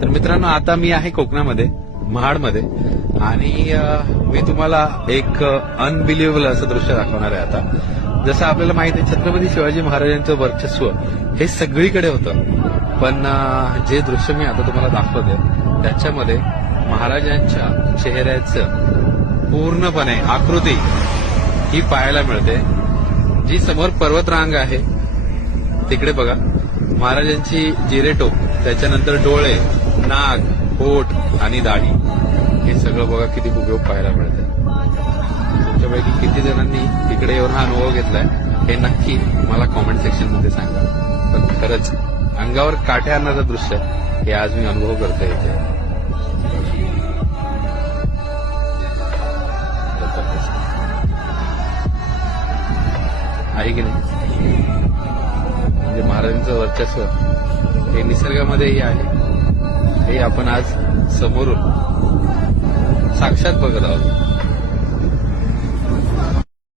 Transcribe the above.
तर मित्रांनो, आता मी आहे कोकणामध्ये, महाडमध्ये, आणि मी तुम्हाला एक अनबिलिव्हेबल असं दृश्य दाखवणार आहे. आता जसं आपल्याला माहिती आहे, छत्रपती शिवाजी महाराजांचं वर्चस्व हे सगळीकडे होतं, पण जे दृश्य मी आता तुम्हाला दाखवते त्याच्यामध्ये महाराजांच्या चेहऱ्याचं पूर्णपणे आकृती ही पाहायला मिळते. जी समोर पर्वतरांग आहे तिकडे बघा, महाराजांची जिरेटोप, त्याच्यानंतर डोळे, नाक, ओठ आणि दाढी, हे सगळं बघा किती हुबेहूब पाहायला मिळते. तुमच्यापैकी किती जणांनी तिकडे येऊन हा अनुभव घेतलाय हे नक्की मला कॉमेंट सेक्शन मध्ये सांगा. पण खरंच अंगावर काटे आणणारं दृश्य हे आज मी अनुभव करतोय इथे. आहे की नाही? म्हणजे महाराजांचं वर्चस्व हे निसर्गामध्येही आहे, हे आपण आज समोरून साक्षात बघत आहोत.